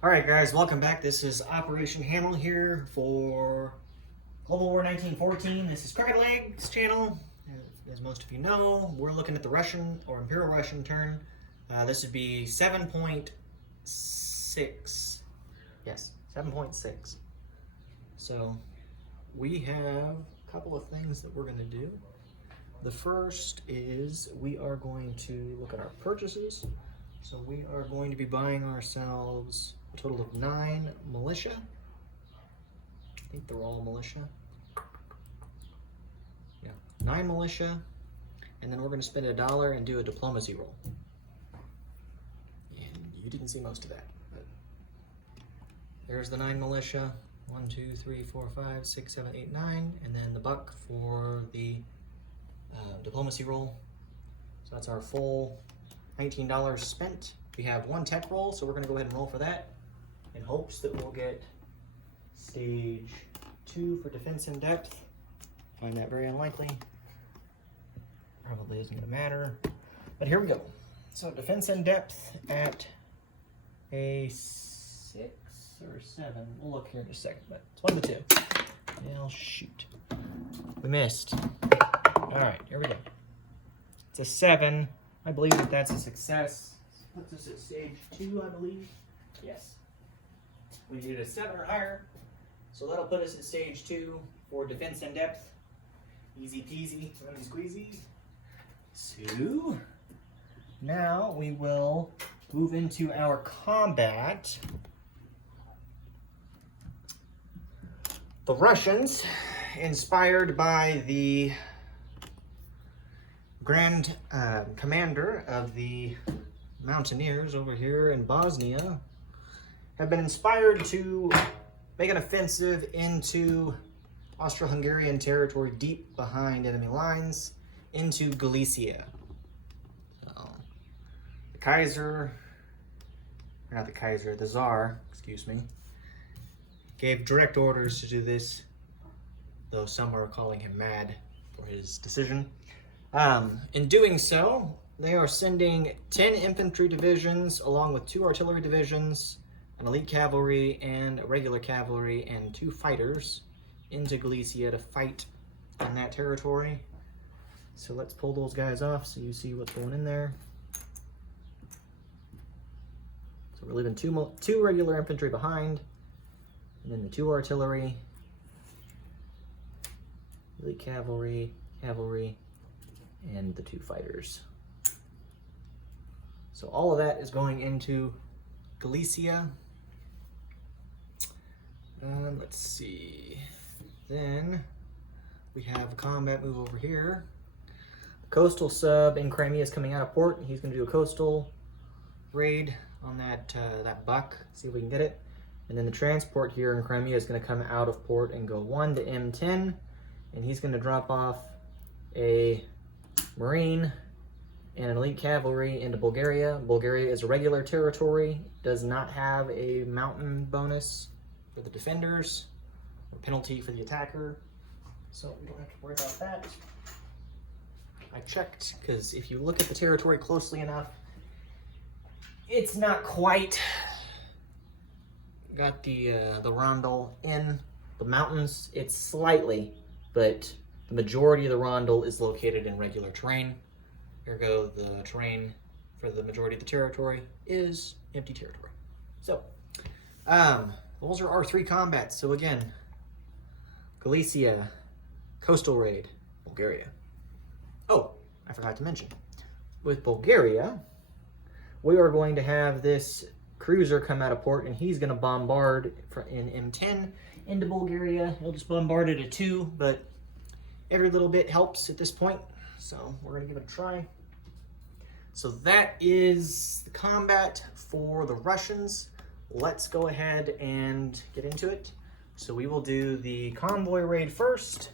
Alright guys, welcome back. This is Operation Hamel here for Global War 1914. This is Crooked Legs channel. As most of you know, we're looking at the Russian or Imperial Russian turn. This would be 7.6. Yes, 7.6. So we have a couple of things that we're going to do. The first is we are going to look at our purchases. So we are going to be buying ourselves a total of 9 militia. I think they're all militia. Yeah, 9 militia. And then we're going to spend $1 and do a diplomacy roll. And you didn't see most of that. But there's the 9 militia. 1, 2, 3, 4, 5, 6, 7, 8, 9. And then the buck for the diplomacy roll. So that's our full $19 spent. We have 1 tech roll, so we're going to go ahead and roll for that in hopes that we'll get stage 2 for defense in depth. Find that very unlikely. Probably isn't going to matter. But here we go. So defense in depth at a 6 or 7. We'll look here in a second, but it's 1 to 2. Well, shoot. We missed. All right, here we go. It's a 7. I believe that that's a success. Puts us at stage 2, I believe. Yes. We did a 7 or higher. So that'll put us at stage 2 for defense in depth. Easy peasy, lemon squeezy. So now we will move into our combat. The Russians, inspired by the Grand Commander of the Mountaineers over here in Bosnia, have been inspired to make an offensive into Austro-Hungarian territory deep behind enemy lines into Galicia. So, the Tsar, excuse me, gave direct orders to do this, though some are calling him mad for his decision. In doing so, they are sending 10 infantry divisions along with 2 artillery divisions, an elite cavalry and regular cavalry, and 2 fighters into Galicia to fight in that territory. So let's pull those guys off so you see what's going in there. So we're leaving 2 regular infantry behind, and then the 2 artillery, elite cavalry, and the 2 fighters. So all of that is going into Galicia. Let's see. Then we have a combat move over here. The coastal sub in Crimea is coming out of port. He's going to do a coastal raid on that buck. See if we can get it. And then the transport here in Crimea is going to come out of port and go 1 to M10. And he's going to drop off a Marine and an elite cavalry into Bulgaria. Bulgaria is a regular territory, does not have a mountain bonus for the defenders or penalty for the attacker, so we don't have to worry about that. I checked, because if you look at the territory closely enough, it's not quite got the rondel in the mountains. It's slightly, but the majority of the rondel is located in regular terrain. Ergo, the terrain for the majority of the territory is empty territory. So, those are our 3 combats. So again, Galicia, coastal raid, Bulgaria. Oh, I forgot to mention, with Bulgaria, we are going to have this cruiser come out of port, and he's going to bombard in M10 into Bulgaria. He'll just bombard it at 2, but every little bit helps at this point, so we're going to give it a try. So that is the combat for the Russians. Let's go ahead and get into it. So we will do the convoy raid first,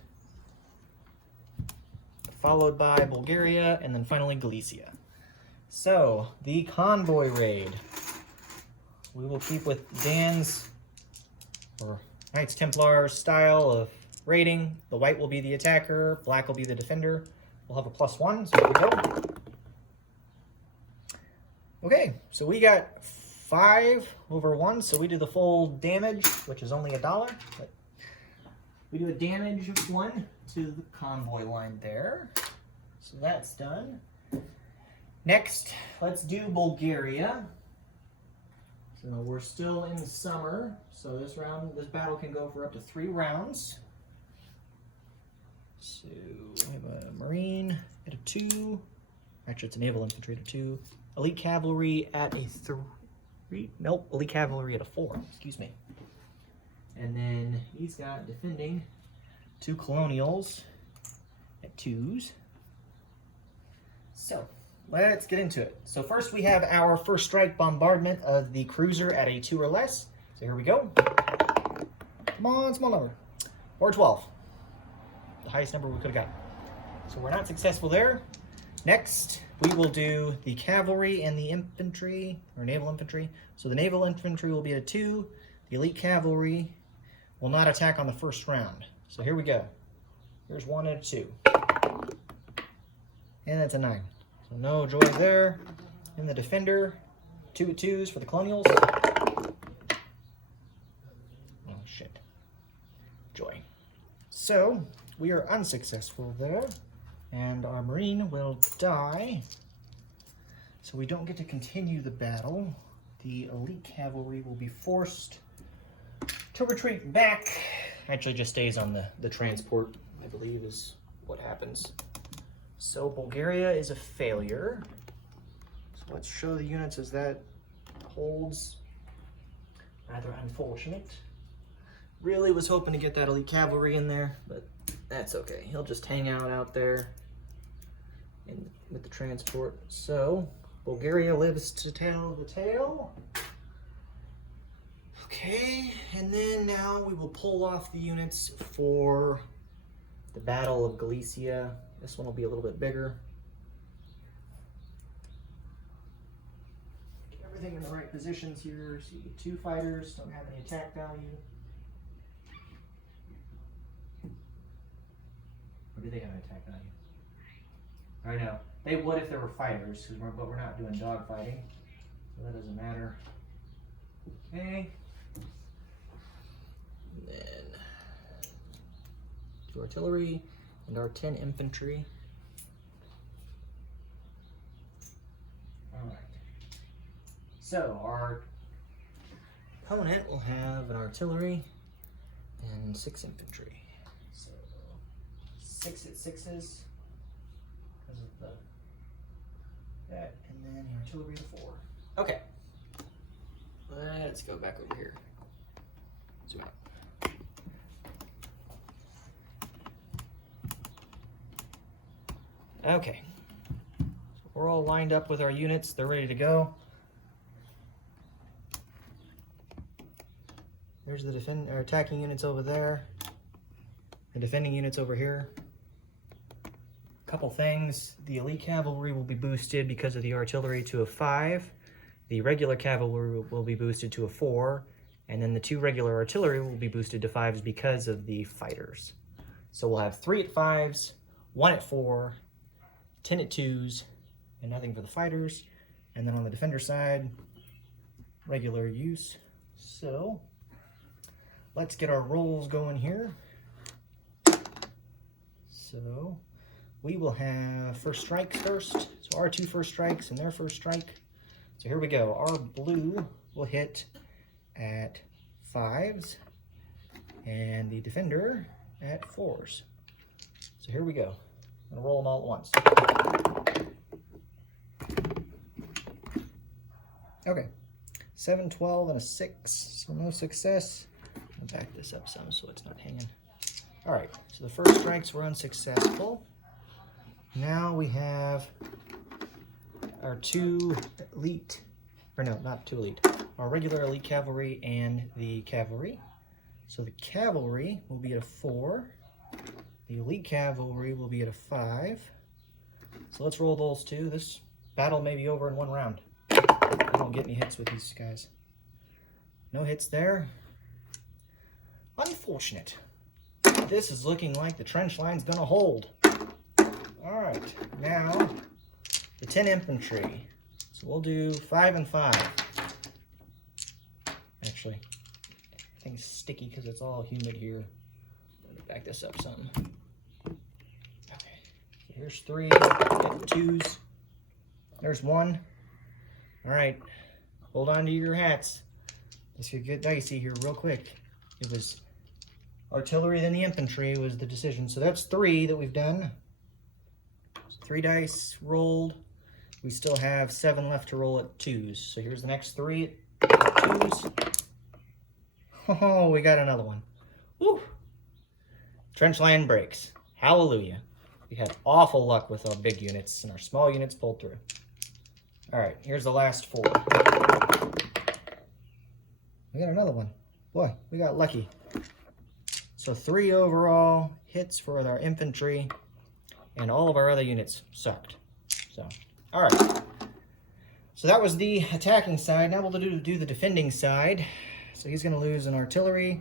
followed by Bulgaria, and then finally Galicia. So, the convoy raid. We will keep with Dan's, or Knights Templar style of raiding. The white will be the attacker, black will be the defender. We'll have a +1, so here we go. Okay, so we got 5 over 1, so we do the full damage, which is only $1. But we do a damage of 1 to the convoy line there. So that's done. Next, let's do Bulgaria. So we're still in the summer, so this battle can go for up to 3 rounds. So we have a Marine at a 2. Actually, it's a naval infantry at a 2. Elite cavalry at a 3. Nope, elite cavalry at a 4. Excuse me. And then he's got defending 2 colonials at 2s. So let's get into it. So first we have our first strike bombardment of the cruiser at a 2 or less. So here we go. Come on, small number. Or 12. The highest number we could have got. So we're not successful there. Next, we will do the cavalry and the infantry, or naval infantry. So the naval infantry will be at a 2. The elite cavalry will not attack on the first round. So here we go. Here's 1 and a 2. And that's a 9. So no joy there. And the defender, 2 at 2s for the colonials. Oh shit. Joy. So we are unsuccessful there. And our Marine will die. So we don't get to continue the battle. The elite cavalry will be forced to retreat back. Actually just stays on the transport, I believe is what happens. So Bulgaria is a failure. So let's show the units as that holds. Rather unfortunate. Really was hoping to get that elite cavalry in there, but that's okay. He'll just hang out there with the transport. So Bulgaria lives to tell the tale. Okay, and then now we will pull off the units for the Battle of Galicia. This one will be a little bit bigger. Get everything in the right positions here. So you get 2 fighters, don't have any attack value. Or do they have an attack value? I know. They would if there were fighters, but we're not doing dog fighting, so that doesn't matter. Okay. And then 2 artillery and our 10 infantry. Alright. So our opponent will have an artillery and 6 infantry. So 6 at 6s. Because of that, and then the artillery to 4. Okay. Let's go back over here. Zoom out. Okay. So we're all lined up with our units. They're ready to go. There's the attacking units over there. The defending units over here. Couple things. The elite cavalry will be boosted because of the artillery to a 5. The regular cavalry will be boosted to a 4. And then the 2 regular artillery will be boosted to 5s because of the fighters. So we'll have 3 at 5s, 1 at 4, 10 at 2s, and nothing for the fighters. And then on the defender side, regular use. So let's get our rolls going here. So we will have first strikes first. So our 2 first strikes and their first strike. So here we go. Our blue will hit at 5s and the defender at 4s. So here we go. I'm gonna roll them all at once. Okay, 7, 12, and a 6. So no success. I'll back this up some so it's not hanging. All right, so the first strikes were unsuccessful. Now we have our 2 elite, or no, not 2 elite, our regular elite cavalry and the cavalry. So the cavalry will be at a 4. The elite cavalry will be at a 5. So let's roll those 2. This battle may be over in 1 round. I don't get any hits with these guys. No hits there. Unfortunate. This is looking like the trench line's gonna hold. All right, now the 10 infantry. So we'll do 5 and 5. actually. I think it's sticky because it's all humid here. Let me back this up some. Okay, so here's 3, get 2s. There's 1. All right, hold on to your hats. This could get dicey here real quick. It was artillery, then the infantry was the decision. So that's 3 that we've done. 3 dice rolled. We still have 7 left to roll at 2s. So here's the next 3 at 2s. Oh, we got another one. Woo! Trench line breaks. Hallelujah. We had awful luck with our big units, and our small units pulled through. All right, here's the last 4. We got another one. Boy, we got lucky. So 3 overall hits for our infantry, and all of our other units sucked. So, all right. So that was the attacking side. Now we'll do the defending side. So he's going to lose an artillery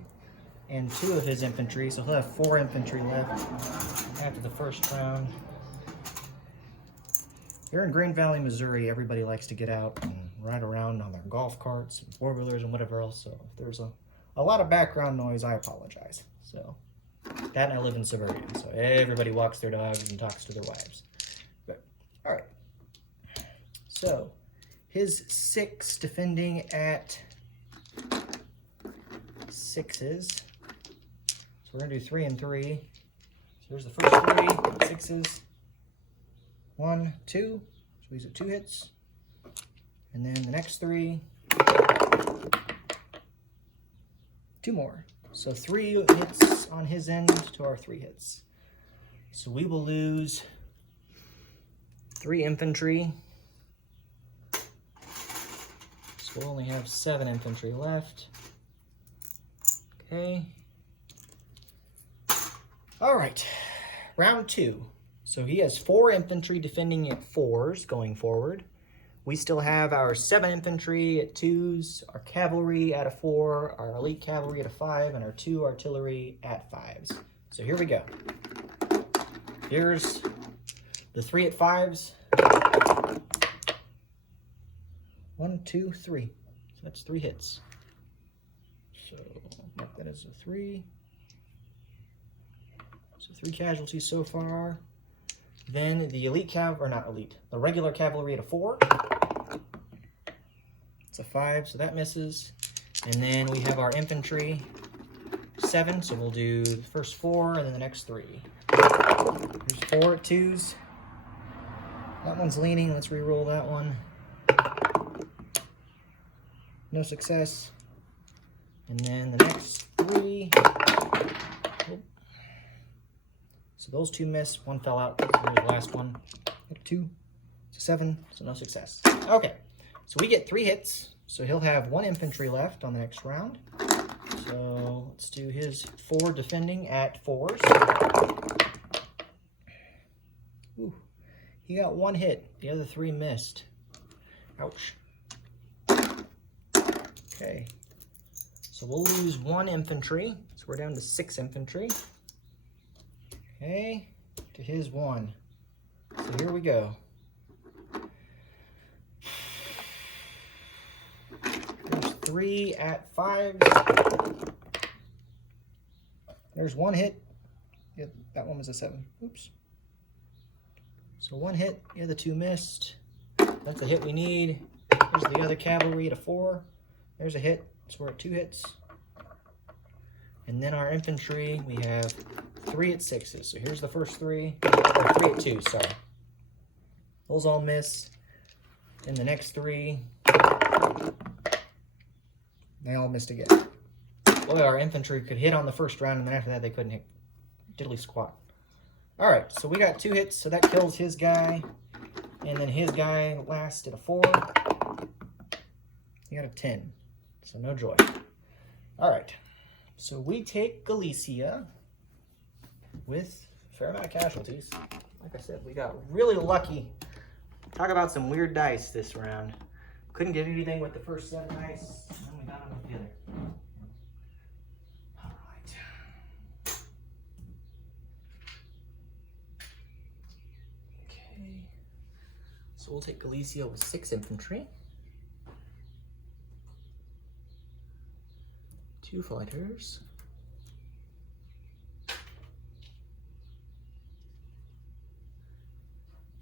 and 2 of his infantry, so he'll have 4 infantry left after the first round. Here in Green Valley, Missouri, everybody likes to get out and ride around on their golf carts and 4-wheelers and whatever else. So if there's a lot of background noise, I apologize. So that, and I live in suburbia, so everybody walks their dogs and talks to their wives. But all right. So his 6 defending at 6s. So we're gonna do 3 and 3. So here's the first 3 6s. 1, 2. So these are 2 hits. And then the next 3. 2 more. So 3 hits on his end to our 3 hits. So we will lose 3 infantry. So we'll only have 7 infantry left. Okay. All right. Round 2. So he has 4 infantry defending at 4s going forward. We still have our 7 infantry at 2s, our cavalry at a 4, our elite cavalry at a 5, and our 2 artillery at 5s. So here we go. Here's the 3 at 5s. 1, 2, 3. So that's 3 hits. So mark that as a 3. So 3 casualties so far. Then the elite the regular cavalry at a 4. It's a 5, so that misses. And then we have our infantry 7, so we'll do the first 4 and then the next 3. There's 4 at 2s. That one's leaning. Let's re-roll that one. No success. And then the next 3. So those 2 missed. 1 fell out. So there's the last one. 2. So 7. So no success. Okay. So we get 3 hits. So he'll have 1 infantry left on the next round. So let's do his 4 defending at 4s. Ooh. He got 1 hit. The other 3 missed. Ouch. Okay. So we'll lose 1 infantry. So we're down to 6 infantry. Okay, to his 1. So here we go. There's 3 at 5s. There's 1 hit. Yeah, that one was a 7. Oops. So 1 hit, the other 2 missed. That's the hit we need. There's the other cavalry at a 4. There's a hit, so we're at 2 hits. And then our infantry, we have 3 at 6s. So here's the first 3, or 3 at 2s, sorry. Those all miss. And the next 3, they all missed again. Boy, our infantry could hit on the first round, and then after that they couldn't hit diddly squat. All right, so we got 2 hits, so that kills his guy. And then his guy last at a 4. He got a 10, so no joy. All right. So we take Galicia with a fair amount of casualties. Like I said, we got really lucky. Talk about some weird dice this round. Couldn't get anything with the first 7 dice, and then we got them with the other. All right. Okay. So we'll take Galicia with 6 infantry. 2 fighters.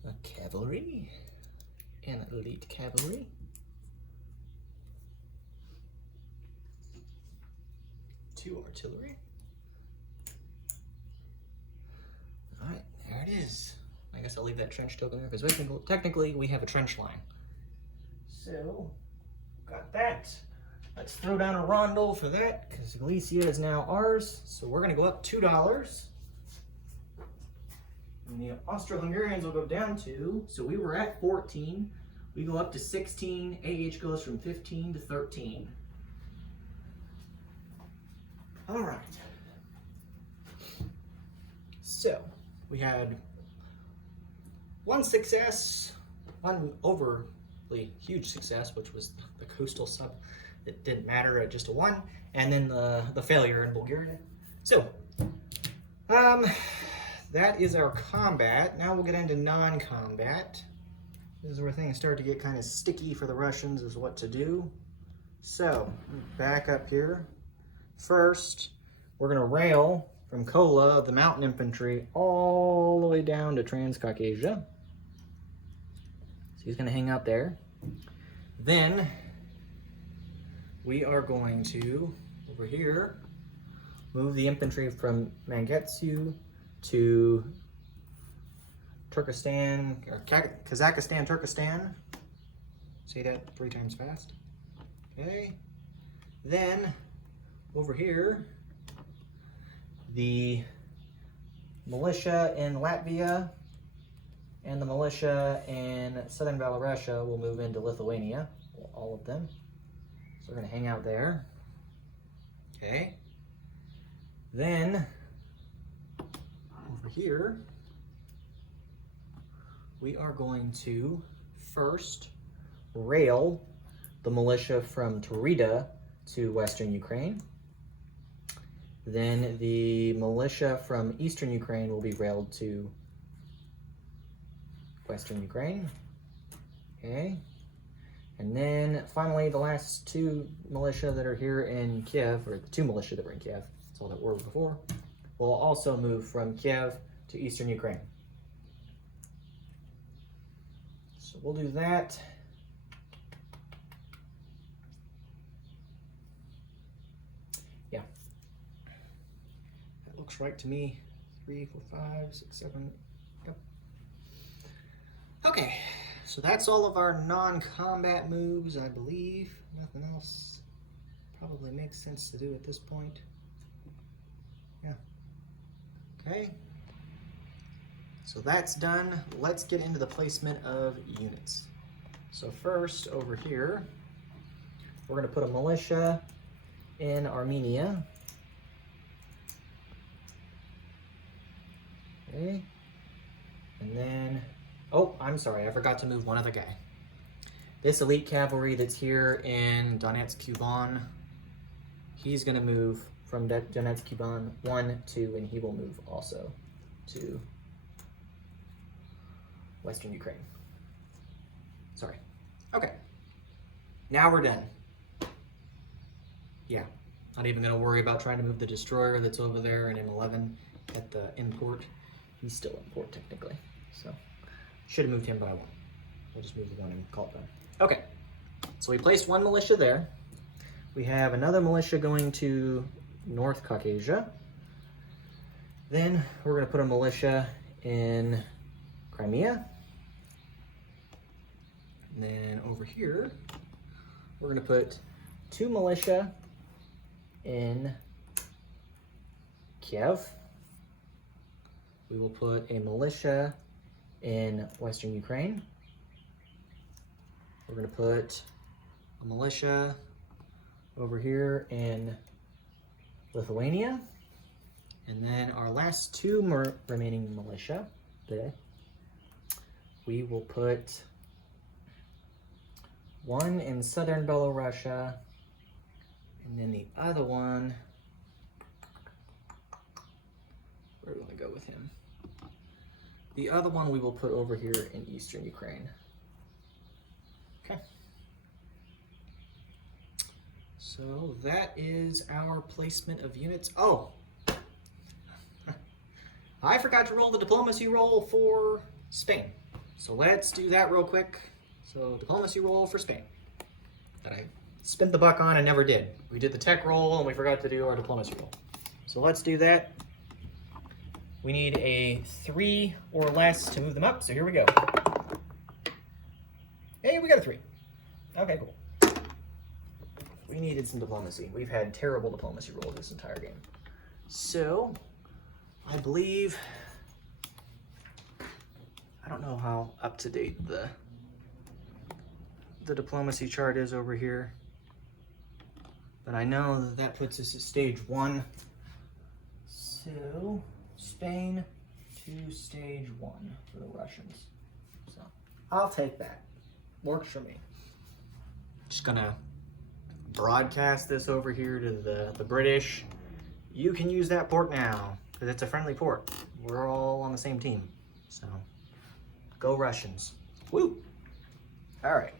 A cavalry. An elite cavalry. 2 artillery. Alright, there it is. I guess I'll leave that trench token there because technically we have a trench line. So, got that. Let's throw down a rondel for that because Galicia is now ours. So we're going to go up $2. And the Austro-Hungarians will go down to, so we were at 14. We go up to 16. AH goes from 15 to 13. All right. So we had 1 success, 1 overly huge success, which was the coastal sub. It didn't matter, just a 1, and then the failure in Bulgaria. So, that is our combat. Now we'll get into non-combat. This is where things start to get kind of sticky for the Russians, is what to do. So, back up here. First, we're going to rail from Kola, the mountain infantry, all the way down to Transcaucasia. So he's going to hang out there. Then, we are going to, over here, move the infantry from Mangetsu to Turkestan, or Kazakhstan, Turkestan. Say that 3 times fast. Okay. Then, over here, the militia in Latvia and the militia in southern Belarusia will move into Lithuania, all of them. So we're going to hang out there. Okay. Then, over here, we are going to first rail the militia from Taurida to western Ukraine. Then the militia from eastern Ukraine will be railed to western Ukraine. Okay. And then finally the last 2 militia that are here in Kiev, or the 2 militia that were in Kiev, that's all that were before, will also move from Kiev to eastern Ukraine. So we'll do that. Yeah. That looks right to me. 3, 4, 5, 6, 7. Yep. Okay. So that's all of our non-combat moves, I believe. Nothing else probably makes sense to do at this point. Yeah. Okay. So that's done. Let's get into the placement of units. So first, over here, we're going to put a militia in Armenia. Okay. And then, oh, I'm sorry, I forgot to move one other guy. This elite cavalry that's here in Donetsk, Kuban, he's going to move from Donetsk, Kuban 1, 2, and he will move also to western Ukraine. Sorry. Okay. Now we're done. Yeah. Not even going to worry about trying to move the destroyer that's over there in M11 at the import. He's still in port technically. So, should have moved him, but I won't. We'll just move the 1 and call it done. Okay. So we placed 1 militia there. We have another militia going to North Caucasia. Then we're going to put a militia in Crimea. And then over here, we're going to put 2 militia in Kiev. We will put a militia in western Ukraine. We're going to put a militia over here in Lithuania. And then our last 2 remaining militia there, we will put 1 in southern Belarusia, and then the other one, where do we want to go with him? The other one we will put over here in eastern Ukraine. Okay. So that is our placement of units. Oh, I forgot to roll the diplomacy roll for Spain. So let's do that real quick. So diplomacy roll for Spain. That I spent the buck on and never did. We did the tech roll and we forgot to do our diplomacy roll. So let's do that. We need a 3 or less to move them up, so here we go. Hey, we got a 3. Okay, cool. We needed some diplomacy. We've had terrible diplomacy rolls this entire game. So, I believe, I don't know how up to date the diplomacy chart is over here, but I know that that puts us at stage 1. So, Spain to stage 1 for the Russians. So, I'll take that. Works for me. Just gonna broadcast this over here to the British. You can use that port now, because it's a friendly port. We're all on the same team. So, go Russians. Woo! All right.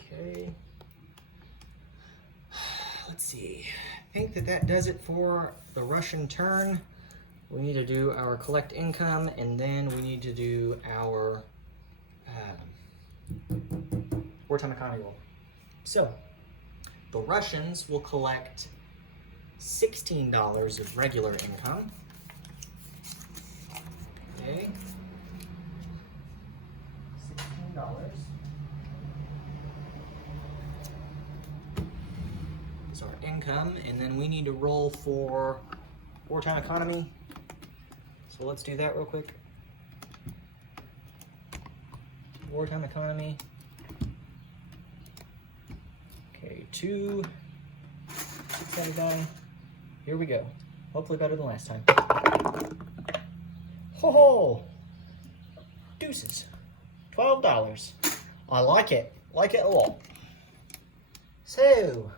Okay. Let's see. I think that does it for the Russian turn. We need to do our collect income, and then we need to do our wartime economy roll. So, the Russians will collect $16 of regular income. Okay. $16 is our income, and then we need to roll for wartime economy. So let's do that real quick. Wartime economy. Okay, 2, 679. Here we go. Hopefully better than last time. Ho ho! Deuces. $12. I like it. Like it a lot. So,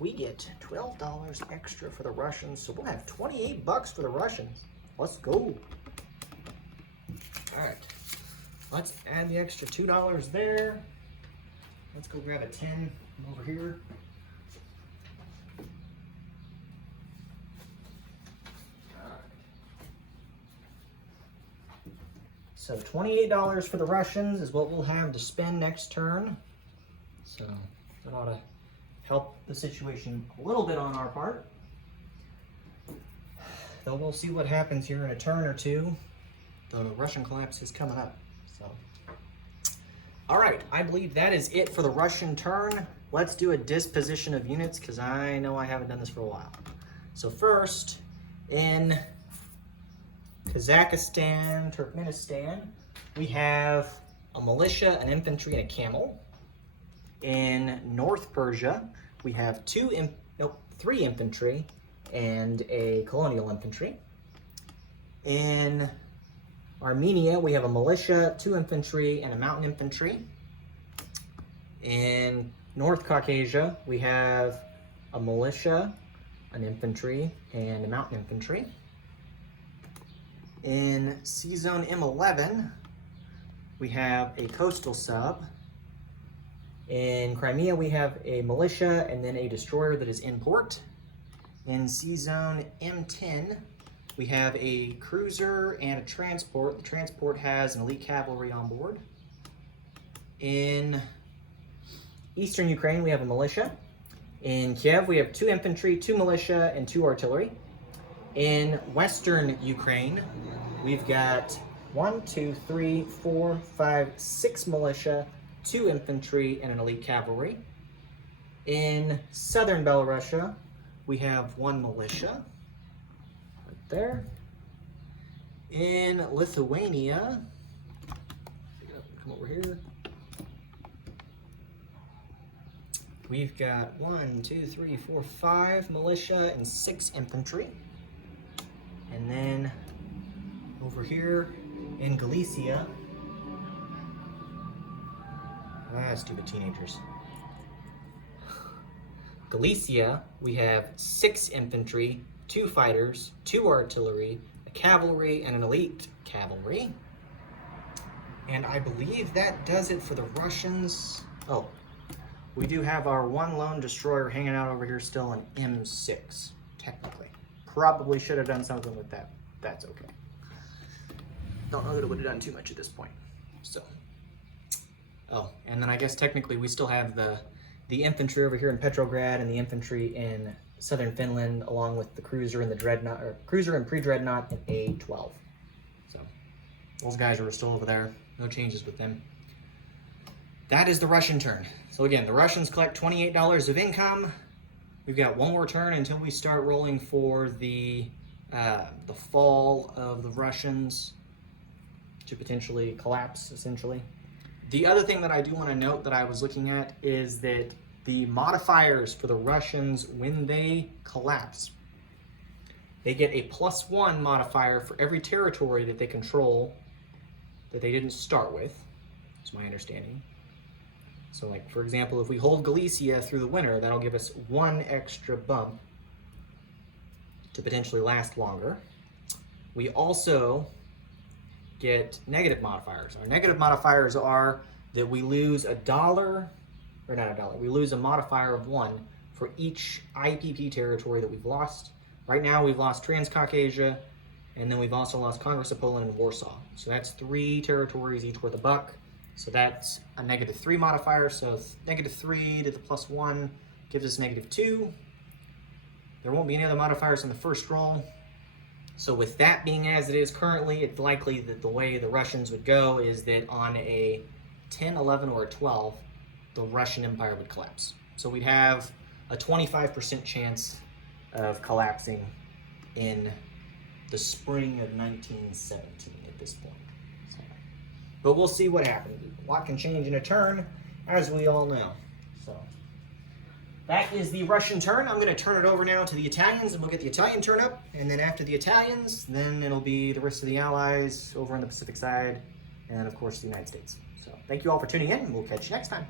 we get $12 extra for the Russians, so we'll have $28 for the Russians. Let's go. All right. Let's add the extra $2 there. Let's go grab a 10 from over here. So $28 for the Russians is what we'll have to spend next turn. So that ought to help the situation a little bit on our part. Though we'll see what happens here in a turn or two. The Russian collapse is coming up. So, all right, I believe that is it for the Russian turn. Let's do a disposition of units, because I know I haven't done this for a while. So first, in Kazakhstan, Turkmenistan, we have a militia, an infantry, and a camel. In North Persia, we have 3 infantry and a colonial infantry. In Armenia, we have a militia, 2 infantry, and a mountain infantry. In North Caucasia, we have a militia, an infantry, and a mountain infantry. In C-Zone M11, we have a coastal sub. In Crimea, we have a militia and then a destroyer that is in port. In C-Zone M10, we have a cruiser and a transport. The transport has an elite cavalry on board. In Eastern Ukraine, we have a militia. In Kiev, we have 2 infantry, 2 militia, and 2 artillery. In Western Ukraine, we've got 6 militia, 2 infantry, and an elite cavalry. In Southern Belarusia, we have 1 militia, right there. In Lithuania, come over here. We've got 5 militia and 6 infantry. And then over here in Galicia, stupid teenagers. Galicia, we have 6 infantry, 2 fighters, 2 artillery, a cavalry, and an elite cavalry. And I believe that does it for the Russians. Oh, we do have our one lone destroyer hanging out over here still, an M6, technically. Probably should have done something with that. That's okay. Don't know that it would have done too much at this point. So, oh, and then I guess technically we still have the infantry over here in Petrograd and the infantry in southern Finland, along with the cruiser and the dreadnought, or cruiser and pre-dreadnought and A-12. So, those guys are still over there. No changes with them. That is the Russian turn. So again, the Russians collect $28 of income. We've got one more turn until we start rolling for the fall of the Russians to potentially collapse, essentially. The other thing that I do want to note that I was looking at is that the modifiers for the Russians, when they collapse, they get a +1 modifier for every territory that they control that they didn't start with, is my understanding. So like, for example, if we hold Galicia through the winter, that'll give us 1 extra bump to potentially last longer. We also get negative modifiers. Our negative modifiers are that we lose we lose a modifier of 1 for each IPP territory that we've lost. Right now we've lost Transcaucasia, and then we've also lost Congress of Poland and Warsaw. So that's 3 territories, each worth $1. So that's a -3 modifier, so -3 to the +1 gives us -2. There won't be any other modifiers in the first roll. So with that being as it is currently, it's likely that the way the Russians would go is that on a 10, 11, or a 12, the Russian Empire would collapse. So we'd have a 25% chance of collapsing in the spring of 1917 at this point. So, but we'll see what happens. A lot can change in a turn, as we all know. So that is the Russian turn. I'm going to turn it over now to the Italians, and we'll get the Italian turn up. And then after the Italians, then it'll be the rest of the Allies over on the Pacific side, and then of course the United States. So thank you all for tuning in, and we'll catch you next time.